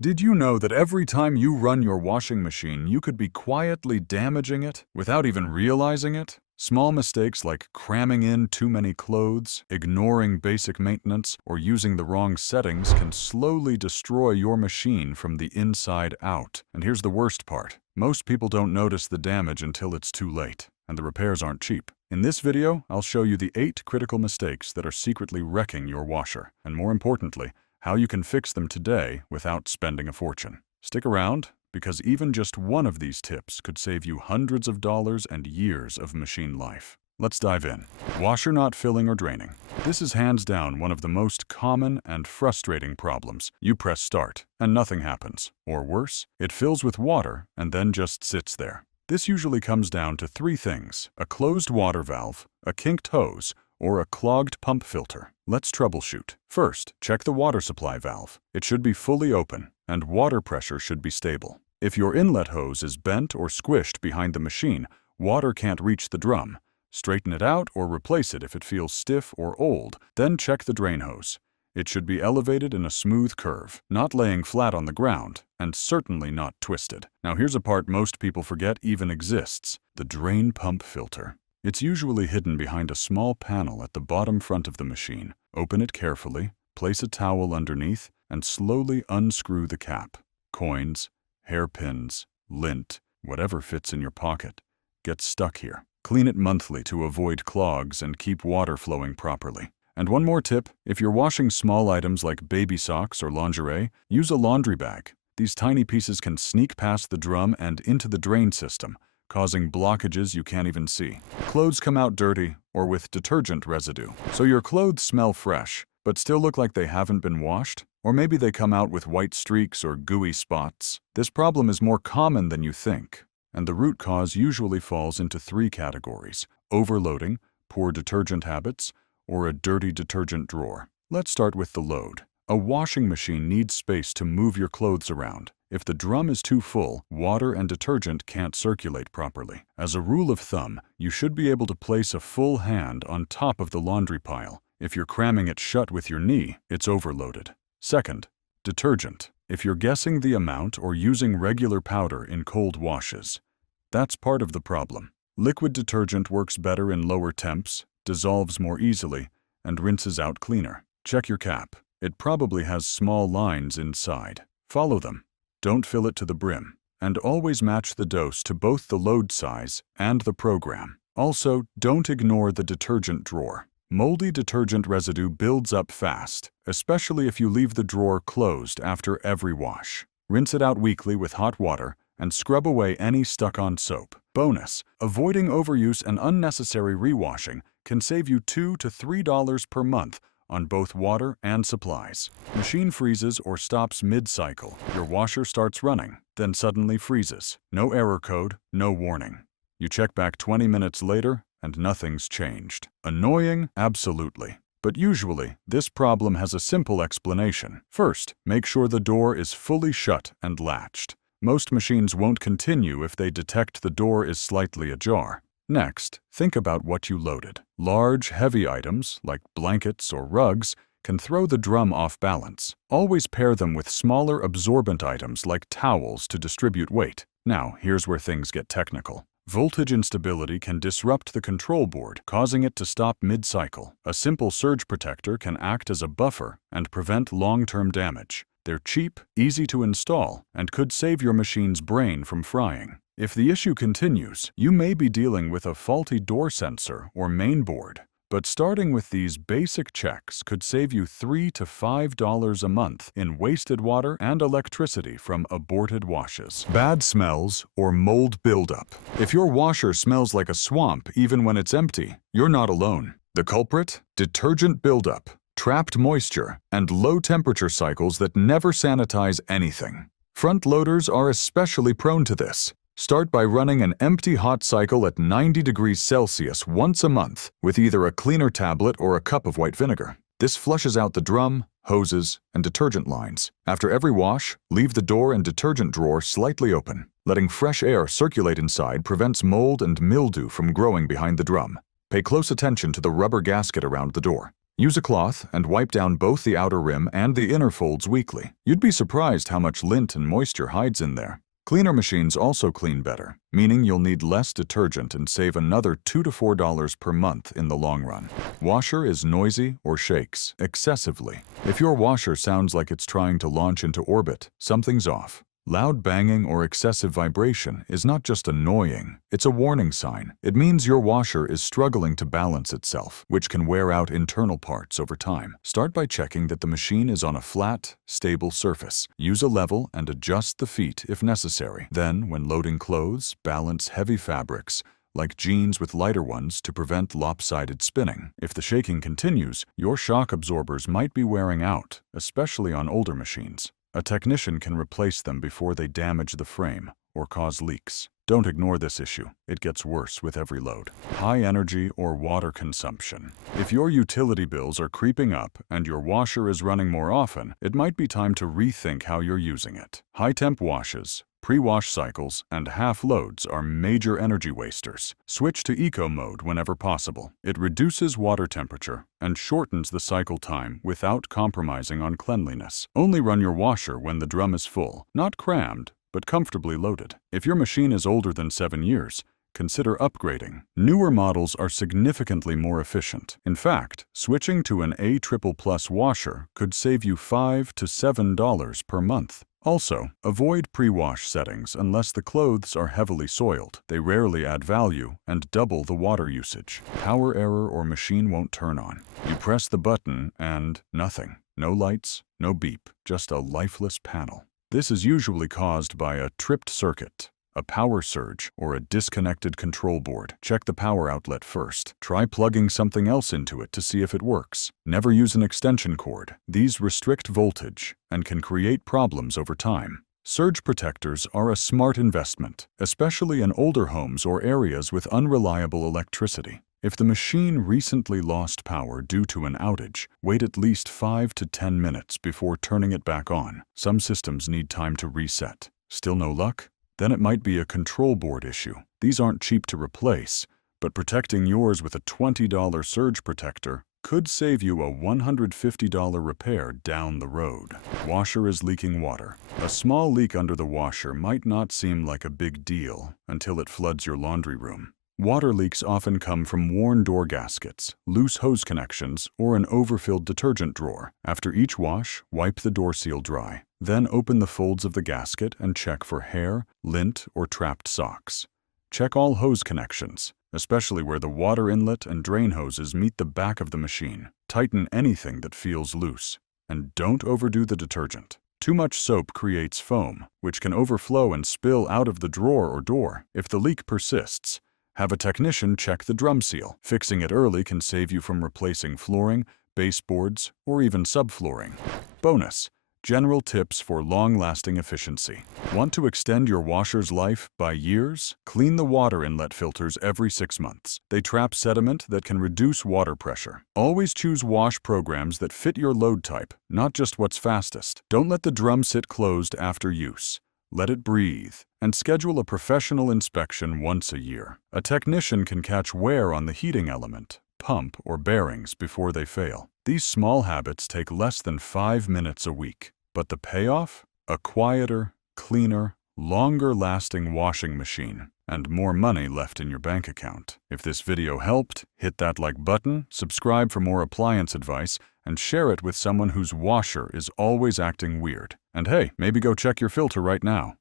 Did you know that every time you run your washing machine, you could be quietly damaging it without even realizing it? Small mistakes like cramming in too many clothes, ignoring basic maintenance, or using the wrong settings can slowly destroy your machine from the inside out. And here's the worst part. Most people don't notice the damage until it's too late, and the repairs aren't cheap. In this video, I'll show you the 8 critical mistakes that are secretly wrecking your washer, and more importantly, how you can fix them today without spending a fortune. Stick around, because even just one of these tips could save you hundreds of dollars and years of machine life. Let's dive in. Washer not filling or draining. This is hands down one of the most common and frustrating problems. You press start, and nothing happens. Or worse, it fills with water and then just sits there. This usually comes down to 3 things: a closed water valve, a kinked hose, or a clogged pump filter. Let's troubleshoot. First, check the water supply valve. It should be fully open, and water pressure should be stable. If your inlet hose is bent or squished behind the machine, water can't reach the drum. Straighten it out or replace it if it feels stiff or old. Then check the drain hose. It should be elevated in a smooth curve, not laying flat on the ground, and certainly not twisted. Now here's a part most people forget even exists: the drain pump filter. It's usually hidden behind a small panel at the bottom front of the machine. Open it carefully, place a towel underneath, and slowly unscrew the cap. Coins, hairpins, lint, whatever fits in your pocket, gets stuck here. Clean it monthly to avoid clogs and keep water flowing properly. And one more tip: if you're washing small items like baby socks or lingerie, use a laundry bag. These tiny pieces can sneak past the drum and into the drain system, causing blockages you can't even see. Clothes come out dirty or with detergent residue. So your clothes smell fresh, but still look like they haven't been washed? Or maybe they come out with white streaks or gooey spots. This problem is more common than you think, and the root cause usually falls into 3 categories: overloading, poor detergent habits, or a dirty detergent drawer. Let's start with the load. A washing machine needs space to move your clothes around. If the drum is too full, water and detergent can't circulate properly. As a rule of thumb, you should be able to place a full hand on top of the laundry pile. If you're cramming it shut with your knee, it's overloaded. Second, detergent. If you're guessing the amount or using regular powder in cold washes, that's part of the problem. Liquid detergent works better in lower temps, dissolves more easily, and rinses out cleaner. Check your cap. It probably has small lines inside. Follow them. Don't fill it to the brim. And always match the dose to both the load size and the program. Also, don't ignore the detergent drawer. Moldy detergent residue builds up fast, especially if you leave the drawer closed after every wash. Rinse it out weekly with hot water and scrub away any stuck-on soap. Bonus: avoiding overuse and unnecessary rewashing can save you $2 to $3 per month on both water and supplies. Machine freezes or stops mid-cycle. Your washer starts running, then suddenly freezes. No error code, no warning. You check back 20 minutes later, and nothing's changed. Annoying? Absolutely. But usually, this problem has a simple explanation. First, make sure the door is fully shut and latched. Most machines won't continue if they detect the door is slightly ajar. Next, think about what you loaded. Large, heavy items, like blankets or rugs, can throw the drum off balance. Always pair them with smaller absorbent items like towels to distribute weight. Now, here's where things get technical. Voltage instability can disrupt the control board, causing it to stop mid-cycle. A simple surge protector can act as a buffer and prevent long-term damage. They're cheap, easy to install, and could save your machine's brain from frying. If the issue continues, you may be dealing with a faulty door sensor or mainboard. But starting with these basic checks could save you $3 to $5 a month in wasted water and electricity from aborted washes. Bad smells or mold buildup. If your washer smells like a swamp even when it's empty, you're not alone. The culprit? Detergent buildup, trapped moisture, and low temperature cycles that never sanitize anything. Front loaders are especially prone to this. Start by running an empty hot cycle at 90 degrees Celsius once a month with either a cleaner tablet or a cup of white vinegar. This flushes out the drum, hoses, and detergent lines. After every wash, leave the door and detergent drawer slightly open. Letting fresh air circulate inside prevents mold and mildew from growing behind the drum. Pay close attention to the rubber gasket around the door. Use a cloth and wipe down both the outer rim and the inner folds weekly. You'd be surprised how much lint and moisture hides in there. Cleaner machines also clean better, meaning you'll need less detergent and save another $2 to $4 per month in the long run. Washer is noisy or shakes excessively. If your washer sounds like it's trying to launch into orbit, something's off. Loud banging or excessive vibration is not just annoying, it's a warning sign. It means your washer is struggling to balance itself, which can wear out internal parts over time. Start by checking that the machine is on a flat, stable surface. Use a level and adjust the feet if necessary. Then, when loading clothes, balance heavy fabrics, like jeans with lighter ones, to prevent lopsided spinning. If the shaking continues, your shock absorbers might be wearing out, especially on older machines. A technician can replace them before they damage the frame or cause leaks. Don't ignore this issue. It gets worse with every load. High energy or water consumption. If your utility bills are creeping up and your washer is running more often, it might be time to rethink how you're using it. High-temp washes, pre-wash cycles, and half loads are major energy wasters. Switch to eco mode whenever possible. It reduces water temperature and shortens the cycle time without compromising on cleanliness. Only run your washer when the drum is full, not crammed, but comfortably loaded. If your machine is older than 7 years, consider upgrading. Newer models are significantly more efficient. In fact, switching to an A++ washer could save you $5 to $7 per month. Also, avoid pre-wash settings unless the clothes are heavily soiled. They rarely add value and double the water usage. Power error or machine won't turn on. You press the button and nothing. No lights, no beep, just a lifeless panel. This is usually caused by a tripped circuit, a power surge, or a disconnected control board. Check the power outlet first. Try plugging something else into it to see if it works. Never use an extension cord. These restrict voltage and can create problems over time. Surge protectors are a smart investment, especially in older homes or areas with unreliable electricity. If the machine recently lost power due to an outage, wait at least 5 to 10 minutes before turning it back on. Some systems need time to reset. Still no luck? Then it might be a control board issue. These aren't cheap to replace, but protecting yours with a $20 surge protector could save you a $150 repair down the road. Washer is leaking water. A small leak under the washer might not seem like a big deal until it floods your laundry room. Water leaks often come from worn door gaskets, loose hose connections, or an overfilled detergent drawer. After each wash, wipe the door seal dry. Then open the folds of the gasket and check for hair, lint, or trapped socks. Check all hose connections, especially where the water inlet and drain hoses meet the back of the machine. Tighten anything that feels loose. And don't overdo the detergent. Too much soap creates foam, which can overflow and spill out of the drawer or door. If the leak persists, have a technician check the drum seal. Fixing it early can save you from replacing flooring, baseboards, or even subflooring. Bonus: general tips for long-lasting efficiency. Want to extend your washer's life by years? Clean the water inlet filters every 6 months. They trap sediment that can reduce water pressure. Always choose wash programs that fit your load type, not just what's fastest. Don't let the drum sit closed after use. Let it breathe, and schedule a professional inspection once a year. A technician can catch wear on the heating element, pump, or bearings before they fail. These small habits take less than 5 minutes a week. But the payoff? A quieter, cleaner, longer-lasting washing machine, and more money left in your bank account. If this video helped, hit that like button, subscribe for more appliance advice, and share it with someone whose washer is always acting weird. And hey, maybe go check your filter right now.